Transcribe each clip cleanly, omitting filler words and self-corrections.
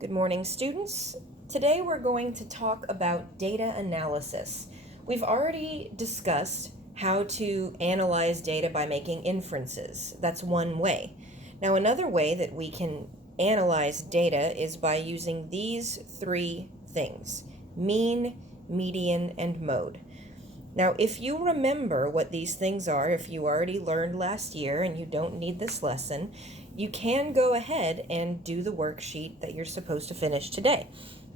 Good morning, students. Today we're going to talk about data analysis. We've already discussed how to analyze data by making inferences. That's one way. Now, another way that we can analyze data is by using these three things: mean, median, and mode. Now, if you remember what these things are, if you already learned last year and you don't need this lesson, you can go ahead and do the worksheet that you're supposed to finish today.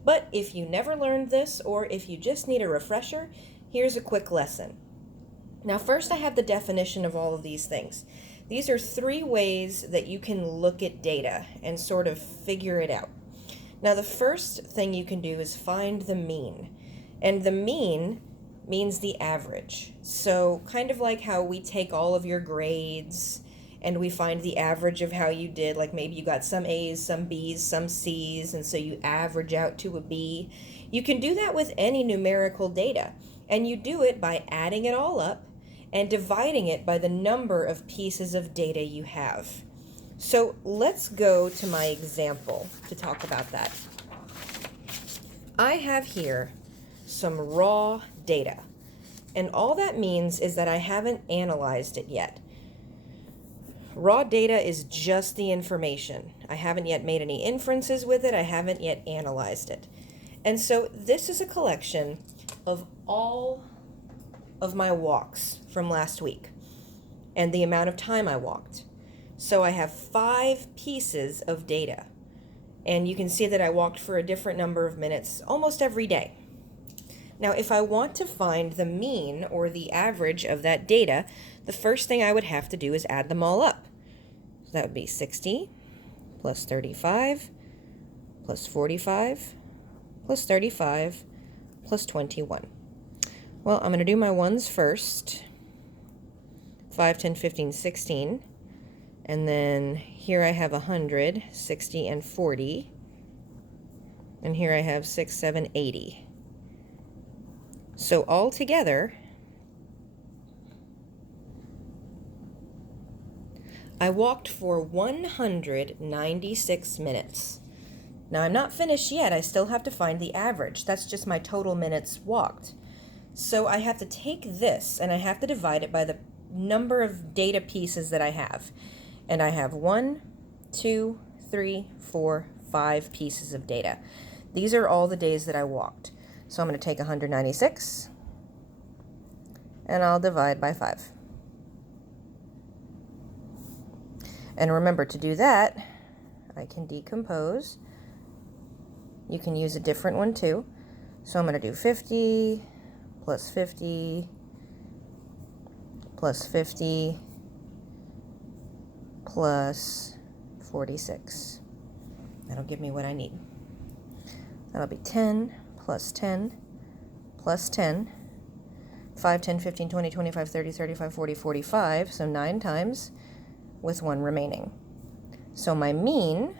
But if you never learned this, or if you just need a refresher, here's a quick lesson. Now, first I have the definition of all of these things. These are three ways that you can look at data and sort of figure it out. Now, the first thing you can do is find the mean. And the mean means the average. So kind of like how we take all of your grades and we find the average of how you did, like maybe you got some A's, some B's, some C's, and so you average out to a B. You can do that with any numerical data, and you do it by adding it all up and dividing it by the number of pieces of data you have. So let's go to my example to talk about that. I have here some raw data, and all that means is that I haven't analyzed it yet. Raw data is just the information. I haven't yet made any inferences with it. I haven't yet analyzed it. And so this is a collection of all of my walks from last week and the amount of time I walked. So I have 5 pieces of data. And you can see that I walked for a different number of minutes almost every day. Now, if I want to find the mean or the average of that data, the first thing I would have to do is add them all up. So that would be 60 plus 35 plus 45 plus 35 plus 21. Well, I'm going to do my ones first. 5, 10, 15, 16. And then here I have 100, 60, and 40. And here I have 6, 7, 80. So all together, I walked for 196 minutes. Now I'm not finished yet. I still have to find the average. That's just my total minutes walked. So I have to take this and I have to divide it by the number of data pieces that I have. And I have 1, 2, 3, 4, 5 pieces of data. These are all the days that I walked. So I'm going to take 196 and I'll divide by 5. And remember, to do that, I can decompose. You can use a different one too. So I'm going to do 50 plus 50 plus 50 plus 46. That'll give me what I need. That'll be 10 plus 10 plus 10, 5, 10, 15, 20, 25, 30, 35, 40, 45, so 9 times with 1 remaining. So my mean,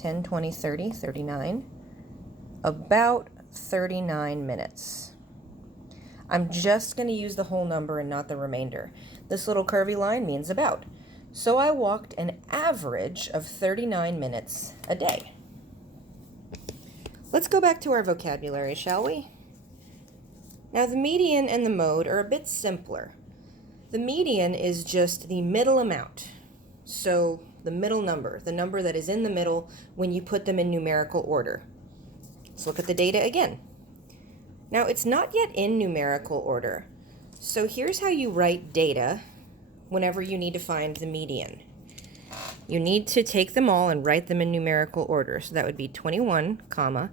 10, 20, 30, 39, about 39 minutes. I'm just going to use the whole number and not the remainder. This little curvy line means about. So I walked an average of 39 minutes a day. Let's go back to our vocabulary, shall we? Now, the median and the mode are a bit simpler. The median is just the middle amount. So the middle number, the number that is in the middle when you put them in numerical order. Let's look at the data again. Now, it's not yet in numerical order. So here's how you write data whenever you need to find the median. You need to take them all and write them in numerical order. So that would be 21, comma,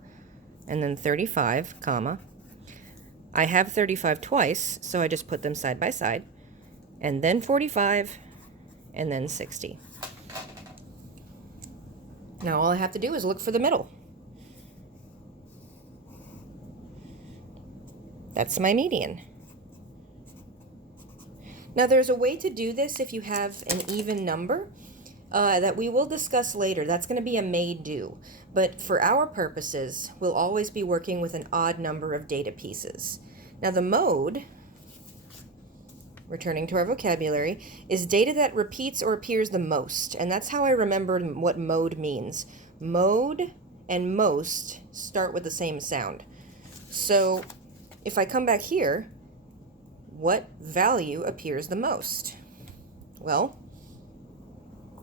and then 35, comma. I have 35 twice, so I just put them side by side. And then 45, and then 60. Now all I have to do is look for the middle. That's my median. Now there's a way to do this if you have an even number that we will discuss later. That's going to be a may do. But for our purposes, we'll always be working with an odd number of data pieces. Now the mode returning to our vocabulary, is data that repeats or appears the most. And that's how I remembered what mode means. Mode and most start with the same sound. So if I come back here, what value appears the most? Well,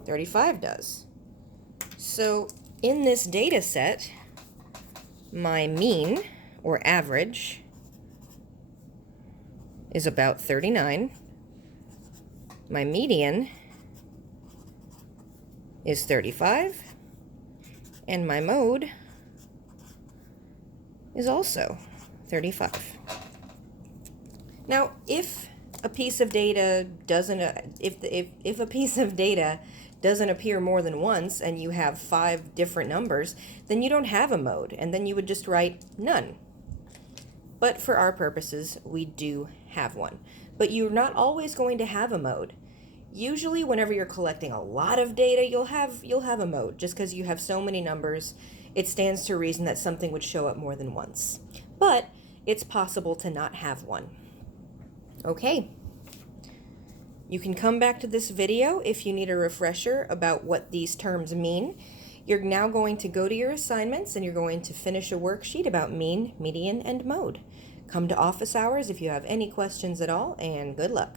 35 does. So in this data set, my mean, or average, is about 39. My median is 35. And my mode is also 35. Now, if a piece of data doesn't, if a piece of data doesn't appear more than once and you have 5 different numbers, then you don't have a mode, and then you would just write none. But for our purposes, we do have one. But you're not always going to have a mode. Usually whenever you're collecting a lot of data, you'll have a mode. Just because you have so many numbers, it stands to reason that something would show up more than once. But it's possible to not have one. Okay. You can come back to this video if you need a refresher about what these terms mean. You're now going to go to your assignments and you're going to finish a worksheet about mean, median, and mode. Come to office hours if you have any questions at all, and good luck.